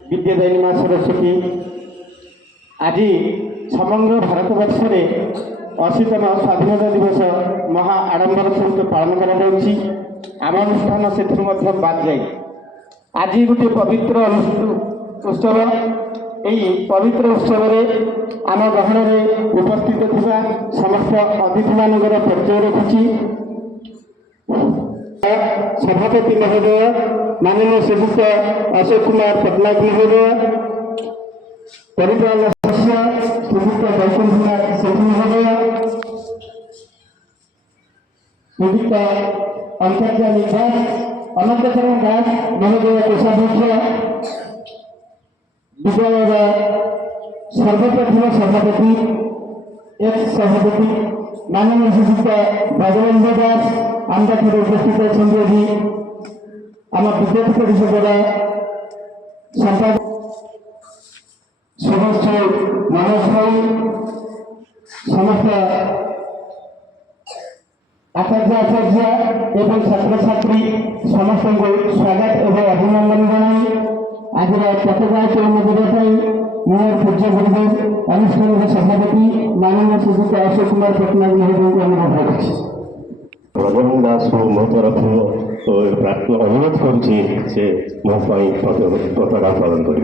विद्यादायिनी माँ सरस्वती आज समग्र भारतवर्ष में 80तम स्वाधीनता दिवस महा आडंबर सहित पालन कर अनुष्ठान से बाद जाए आज गोटे पवित्र उत्सव यही पवित्र उत्सव आम गहन में उपस्थित थिबा समस्त अतिथि मान परिचय रखुची। सभापति महोदय माननीय श्रीयुक्त अशोक कुमार पट्टनायक महोदय, परिचालन सदस्य श्रीयुक्त वैकुंठ कुमार सेठी महोदय, श्रीयुक्त अंतर्जाली दास, अनंतचरण दास महोदय कोषाध्यक्ष, विद्यालय सर्वप्रथम सभापति एक्स सभापति माननीय श्रीयुक्त भगवंत दास आमदार उपस्थित अच्छी आम विद्यार्थी परिषद संपादक सदस्य मनोज भाई समस्त आचार्य एवं छात्र छात्री समस्त को स्वागत एवं अभिनंदन जनाई आज पताका उत्तोलन करने मेयर पूज्य गुरुदेव अनुष्ठान सभापति माननीय श्रीयुक्त अशोक कुमार पट्टनायक महोदय को अनुरोध रखी। रघुवन दास को मो तरफ अनुरोध करुच्ची से मो पताका पालन कर।